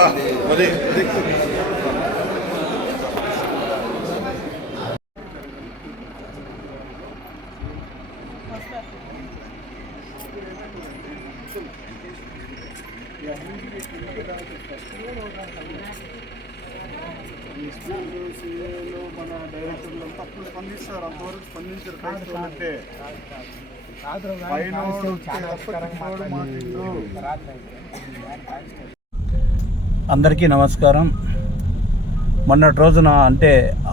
మన డైరెక్టర్లు తప్పుడు స్పందిస్తారు, అంతవరకు స్పందించారు. క్రైస్తవులంటే అందరికీ నమస్కారం. మొన్నటి రోజున అంటే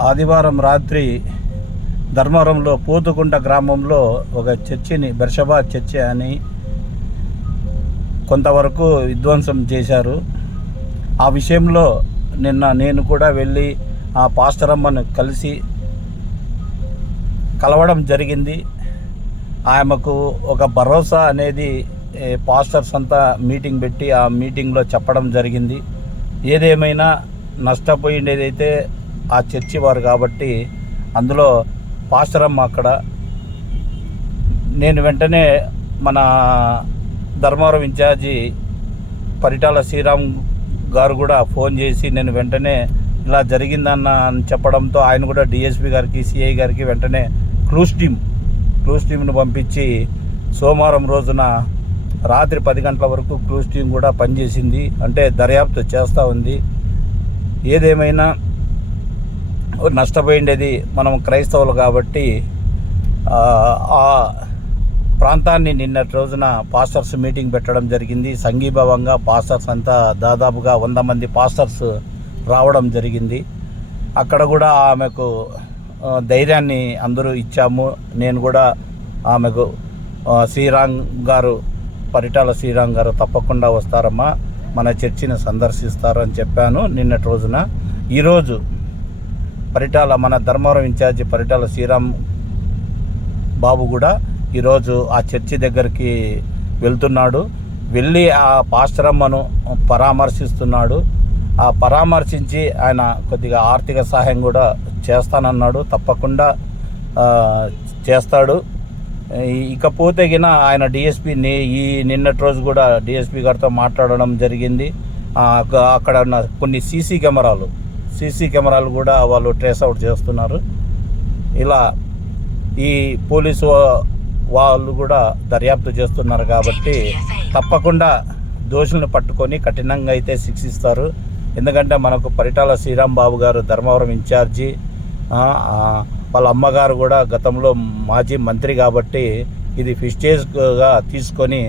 ఆదివారం రాత్రి ధర్మవరంలో పూతుకుంట గ్రామంలో ఒక చర్చిని బెర్షబా చర్చి అని కొంతవరకు విధ్వంసం చేశారు. ఆ విషయంలో నిన్న నేను కూడా వెళ్ళి ఆ పాస్టర్ అమ్మను కలవడం జరిగింది. ఆమెకు ఒక భరోసా అనేది పాస్టర్స్ అంతా మీటింగ్ పెట్టి ఆ మీటింగ్లో చెప్పడం జరిగింది. ఏదేమైనా నష్టపోయిండేదైతే ఆ చర్చి వారు కాబట్టి అందులో పాస్టర్ అమ్మ అక్కడ. నేను వెంటనే మన ధర్మవరం ఇన్ఛార్జి పరిటాల శ్రీరామ్ గారు కూడా ఫోన్ చేసి నేను వెంటనే ఇలా జరిగిందన్న అని చెప్పడంతో ఆయన కూడా డిఎస్పీ గారికి సిఐ గారికి వెంటనే క్లూస్ టీమ్ను పంపించి సోమవారం రోజున రాత్రి 10 గంటల వరకు క్లూస్ టీం కూడా పనిచేసింది. అంటే దర్యాప్తు చేస్తూ ఉంది. ఏదేమైనా నష్టపోయిండేది మనం క్రైస్తవులు కాబట్టి ఆ ప్రాంతాన్ని నిన్నటి రోజున పాస్టర్స్ మీటింగ్ పెట్టడం జరిగింది. సంఘీభావంగా పాస్టర్స్ అంతా దాదాపుగా 100 మంది పాస్టర్స్ రావడం జరిగింది. అక్కడ కూడా ఆమెకు ధైర్యాన్ని అందరూ ఇచ్చాము. నేను కూడా ఆమెకు పరిటాల శ్రీరామ్ గారు తప్పకుండా వస్తారమ్మా, మన చర్చిని సందర్శిస్తారు అని చెప్పాను నిన్నటి రోజున. ఈరోజు మన ధర్మవరం ఇన్ఛార్జి పరిటాల శ్రీరామ్ బాబు కూడా ఈరోజు ఆ చర్చి దగ్గరికి వెళ్తున్నాడు. వెళ్ళి ఆ పాస్టర్ అమ్మను పరామర్శిస్తున్నాడు. ఆ పరామర్శించి ఆయన కొద్దిగా ఆర్థిక సహాయం కూడా చేస్తానన్నాడు. తప్పకుండా చేస్తాడు. ఇకపోతే ఆయన డిఎస్పీని నిన్నటి రోజు కూడా డిఎస్పీ గారితో మాట్లాడడం జరిగింది. అక్కడ ఉన్న కొన్ని సీసీ కెమెరాలు కూడా వాళ్ళు ట్రేస్ అవుట్ చేస్తున్నారు. ఇలా ఈ పోలీసు వాళ్ళు కూడా దర్యాప్తు చేస్తున్నారు కాబట్టి తప్పకుండా దోషులను పట్టుకొని కఠినంగా అయితే శిక్షిస్తారు. ఎందుకంటే మనకు పరిటాల శ్రీరామ్ బాబు గారు ధర్మవరం ఇన్ఛార్జి, వాళ్ళ అమ్మగారు కూడా గతంలో మాజీ మంత్రి కాబట్టి ఇది ఫిస్టేజ్గా తీసుకొని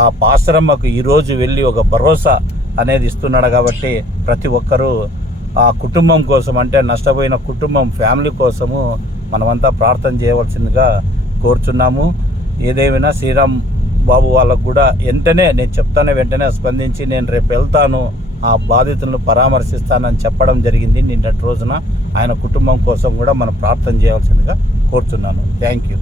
ఆ పాస్టరమ్మకు ఈరోజు వెళ్ళి ఒక భరోసా అనేది ఇస్తున్నాడు. కాబట్టి ప్రతి ఒక్కరూ ఆ కుటుంబం కోసం, అంటే నష్టపోయిన కుటుంబం ఫ్యామిలీ కోసము మనమంతా ప్రార్థన చేయవలసిందిగా కోరుచున్నాము. ఏదేమైనా శ్రీరామ్ బాబు వాళ్ళకు కూడా వెంటనే స్పందించి నేను రేపు వెళ్తాను, ఆ బాధితులను పరామర్శిస్తానని చెప్పడం జరిగింది నిన్నటి రోజున. ఆయన కుటుంబం కోసం కూడా మనం ప్రార్థన చేయవలసిందిగా కోరుచున్నాను. Thank you.